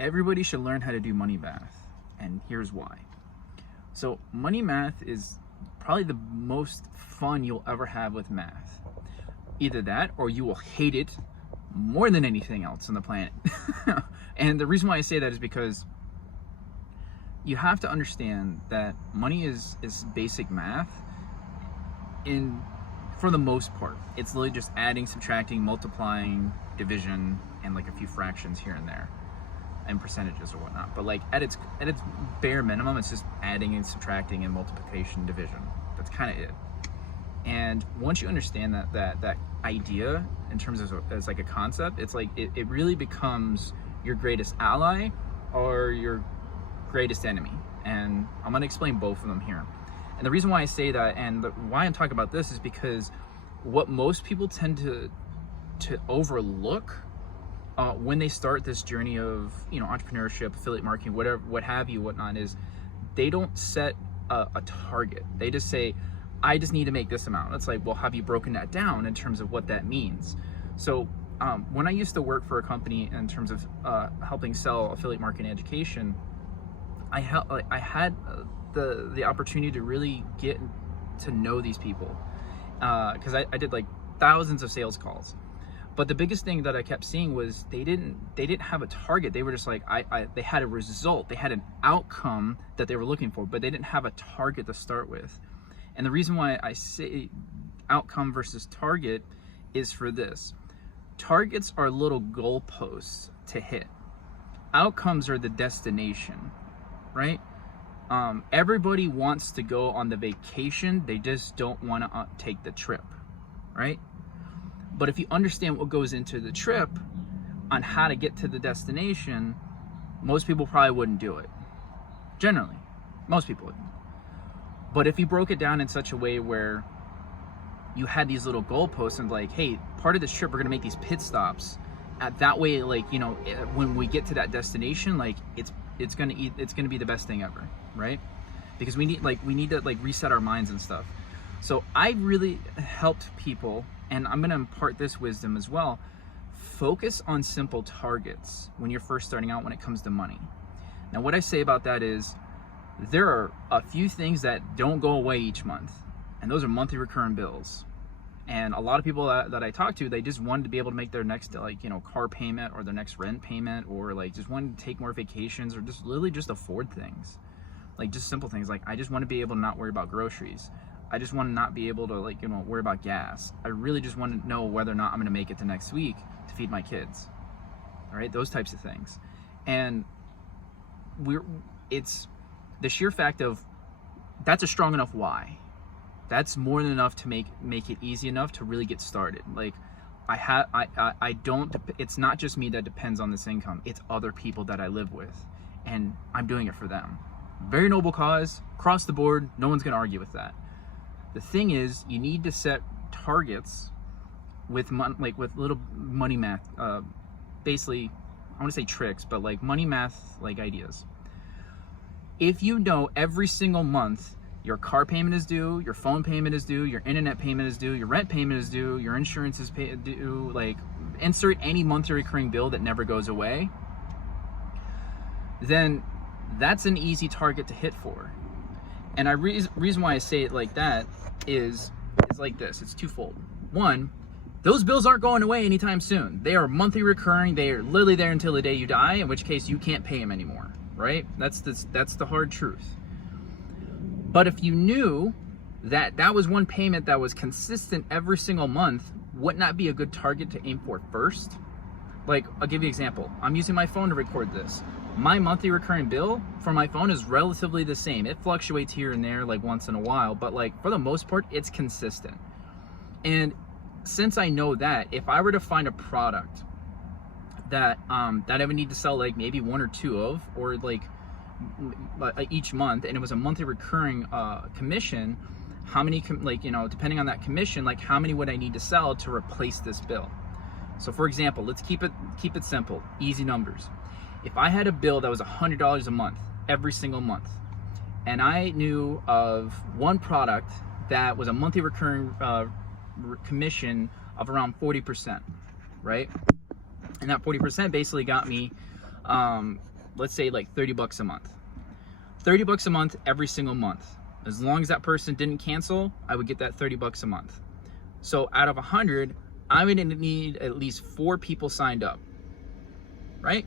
Everybody should learn how to do money math, and here's why. So money math is probably the most fun you'll ever have with math. Either that or you will hate it more than anything else on the planet. And the reason why I say that is because you have to understand that money is basic math. For the most part, it's literally just adding, subtracting, multiplying, division, and like a few fractions here and there, and percentages or whatnot. But like at its bare minimum, it's just adding and subtracting and multiplication, division. That's kind of it. And once you understand that idea in terms of as like a concept, it's like it really becomes your greatest ally or your greatest enemy. And I'm going to explain both of them here. And the reason why I say that and why I'm talking about this is because what most people tend to overlook when they start this journey of entrepreneurship, affiliate marketing, whatnot, is they don't set a target. They just say, I just need to make this amount. It's like, well, have you broken that down in terms of what that means? So when I used to work for a company in terms of helping sell affiliate marketing education, I had the opportunity to really get to know these people because I did like thousands of sales calls. But the biggest thing that I kept seeing was they didn't have a target. They were just like they had a result, they had an outcome that they were looking for, but they didn't have a target to start with. And the reason why I say outcome versus target is for this. Targets are little goalposts to hit. Outcomes are the destination, right? Everybody wants to go on the vacation, they just don't want to take the trip, right? But if you understand what goes into the trip on how to get to the destination, most people probably wouldn't do it. Generally, most people wouldn't. But if you broke it down in such a way where you had these little goalposts and like, hey, part of this trip, we're going to make these pit stops. That way, like, when we get to that destination, like it's going to be the best thing ever, right? Because we need to like reset our minds and stuff. So I really helped people, and I'm going to impart this wisdom as well. Focus on simple targets when you're first starting out when it comes to money. Now, what I say about that is there are a few things that don't go away each month, and those are monthly recurring bills. And a lot of people that I talk to, they just wanted to be able to make their next car payment or their next rent payment, or like just wanted to take more vacations, or just literally just afford things, like just simple things. Like I just want to be able to not worry about groceries. I just want to not be able to worry about gas. I really just want to know whether or not I'm going to make it to next week to feed my kids. All right, those types of things. And it's the sheer fact of that's a strong enough why. That's more than enough to make it easy enough to really get started. Like it's not just me that depends on this income. It's other people that I live with, and I'm doing it for them. Very noble cause, across the board. No one's going to argue with that. The thing is, you need to set targets with little money math. Basically, I want to say tricks, but like money math, like ideas. If you know every single month your car payment is due, your phone payment is due, your internet payment is due, your rent payment is due, your insurance is due, like insert any monthly recurring bill that never goes away, then that's an easy target to hit for. And reason why I say it like that is like this. It's twofold. One, those bills aren't going away anytime soon. They are monthly recurring. They are literally there until the day you die, in which case you can't pay them anymore, right? That's the hard truth. But if you knew that was one payment that was consistent every single month, wouldn't that be a good target to aim for first? Like, I'll give you an example. I'm using my phone to record this. My monthly recurring bill for my phone is relatively the same. It fluctuates here and there, like once in a while, but like for the most part, it's consistent. And since I know that, if I were to find a product that I would need to sell like maybe one or two of, or like each month, and it was a monthly recurring commission, how many depending on that commission, like how many would I need to sell to replace this bill? So for example, let's keep it simple, easy numbers. If I had a bill that was $100 a month, every single month, and I knew of one product that was a monthly recurring commission of around 40%, right? And that 40% basically got me let's say like 30 bucks a month. 30 bucks a month every single month. As long as that person didn't cancel, I would get that 30 bucks a month. So out of 100, I'm gonna need at least 4 people signed up, right?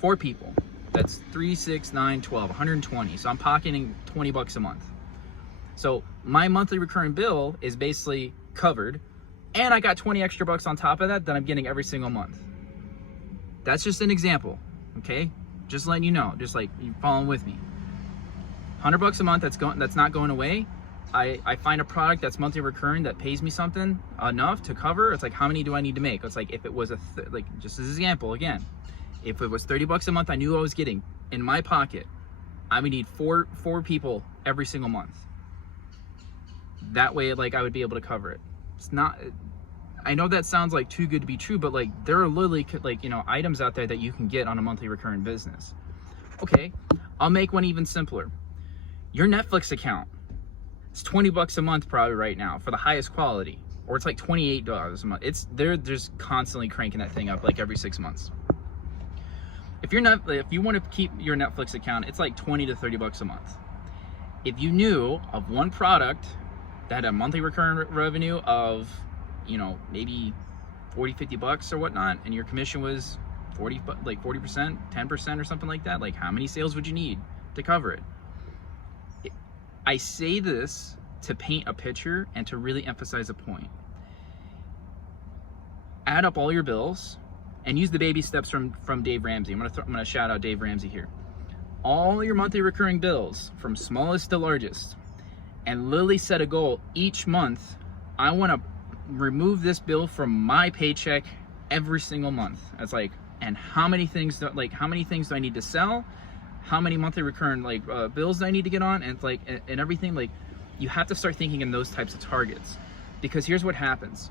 4 people. That's 3, 6, 9, 12, 120. So I'm pocketing 20 bucks a month. So my monthly recurring bill is basically covered, and I got 20 extra bucks on top of that I'm getting every single month. That's just an example, okay? Just letting you know, just like you following with me. 100 bucks a month that's not going away. I find a product that's monthly recurring that pays me something enough to cover. It's like, how many do I need to make? It's like, if it was like, just as an example again, if it was 30 bucks a month I knew I was getting in my pocket, I would need four people every single month. That way, like, I would be able to cover it. It's not, I know that sounds like too good to be true, but like, there are literally like, you know, items out there that you can get on a monthly recurring business. Okay, I'll make one even simpler. Your Netflix account, it's 20 bucks a month probably right now for the highest quality, or it's like $28 a month. It's they're just constantly cranking that thing up like every 6 months. If you want to keep your Netflix account, it's like 20 to 30 bucks a month. If you knew of one product that had a monthly recurring revenue of, you know, maybe 40, 50 bucks or whatnot, and your commission was 40%, 10% or something like that, like how many sales would you need to cover it? I say this to paint a picture and to really emphasize a point. Add up all your bills and use the baby steps from Dave Ramsey. I'm gonna shout out Dave Ramsey here. All your monthly recurring bills from smallest to largest, and literally set a goal each month. I want to remove this bill from my paycheck every single month. It's like, and how many things do I need to sell? How many monthly recurring bills do I need to get on? And it's like, and everything, like, you have to start thinking in those types of targets, because here's what happens.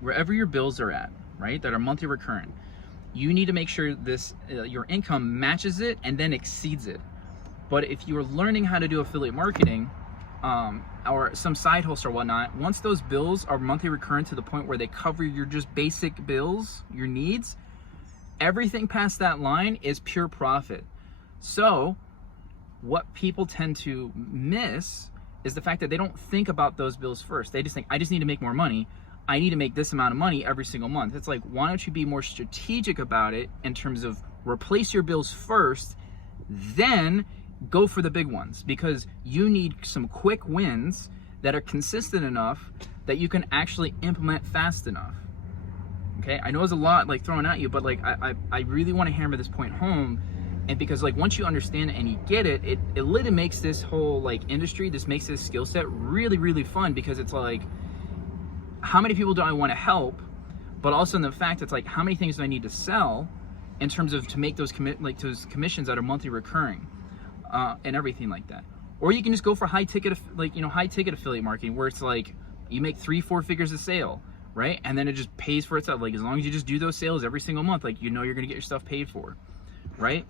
Wherever your bills are at, right, that are monthly recurring, you need to make sure this your income matches it and then exceeds it. But if you're learning how to do affiliate marketing, or some side hustle or whatnot, once those bills are monthly recurring to the point where they cover your just basic bills, your needs, everything past that line is pure profit. So what people tend to miss is the fact that they don't think about those bills first. They just think, I just need to make more money. I need to make this amount of money every single month. It's like, why don't you be more strategic about it in terms of replace your bills first, then go for the big ones, because you need some quick wins that are consistent enough that you can actually implement fast enough. Okay, I know it's a lot like thrown at you, but like I really want to hammer this point home. And because like once you understand it and you get it, it literally makes this whole like industry, this makes this skill set really, really fun, because it's like, how many people do I want to help? But also in the fact it's like, how many things do I need to sell in terms of to make those those commissions that are monthly recurring, and everything like that. Or you can just go for high ticket affiliate marketing, where it's like you make 3-4 figures a sale, right? And then it just pays for itself. Like, as long as you just do those sales every single month, like, you know you're gonna get your stuff paid for, right?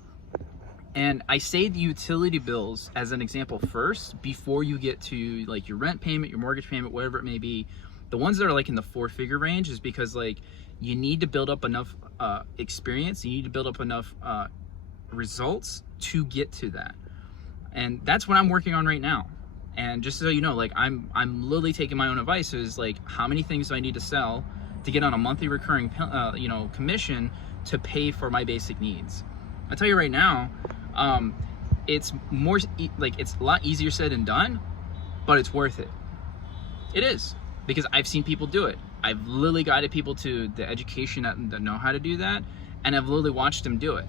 And I say the utility bills as an example first, before you get to like your rent payment, your mortgage payment, whatever it may be. The ones that are like in the 4-figure range is because like you need to build up enough experience, you need to build up enough results to get to that. And that's what I'm working on right now. And just so you know, like I'm literally taking my own advice, is like, how many things do I need to sell to get on a monthly recurring commission to pay for my basic needs? I'll tell you right now, it's more like, it's a lot easier said than done, but it's worth it. It is, because I've seen people do it. I've literally guided people to the education that know how to do that, and I've literally watched them do it.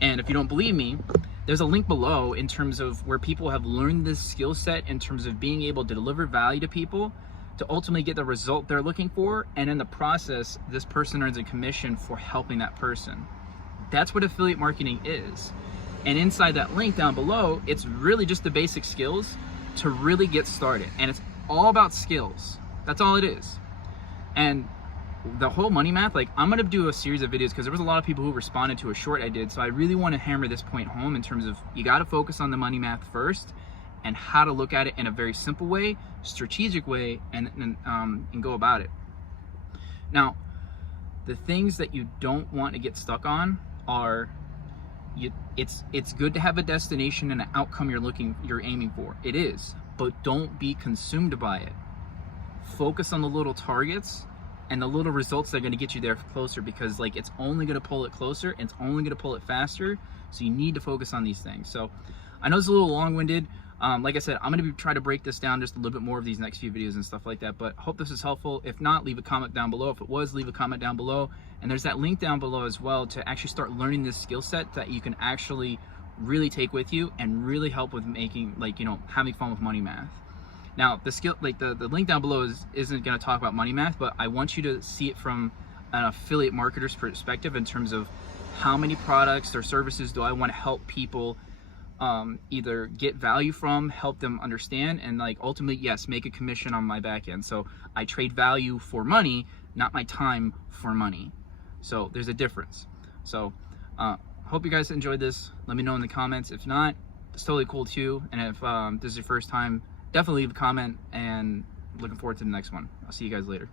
And if you don't believe me, there's a link below in terms of where people have learned this skill set in terms of being able to deliver value to people to ultimately get the result they're looking for, and in the process, this person earns a commission for helping that person. That's what affiliate marketing is. And inside that link down below, it's really just the basic skills to really get started. And it's all about skills. That's all it is. And the whole money math, like, I'm gonna do a series of videos, because there was a lot of people who responded to a short I did. So I really want to hammer this point home in terms of, you got to focus on the money math first, and how to look at it in a very simple way, strategic way, and go about it. Now, the things that you don't want to get stuck on are it's good to have a destination and an outcome you're aiming for. It is, but don't be consumed by it. Focus on the little targets and the little results that are going to get you there closer, because like it's only going to pull it closer and it's only going to pull it faster. So you need to focus on these things. So I know it's a little long-winded. Like I said, I'm going to try to break this down just a little bit more of these next few videos and stuff like that, but hope this is helpful. If not, leave a comment down below. If it was, leave a comment down below. And there's that link down below as well to actually start learning this skill set that you can actually really take with you and really help with making, like, you know, having fun with money math. Now, the skill, like the link down below isn't going to talk about money math, but I want you to see it from an affiliate marketer's perspective in terms of how many products or services do I want to help people either get value from, help them understand, and like ultimately, yes, make a commission on my back end. So I trade value for money, not my time for money. So there's a difference. So hope you guys enjoyed this. Let me know in the comments. If not, it's totally cool too. And if this is your first time, definitely leave a comment, and looking forward to the next one. I'll see you guys later.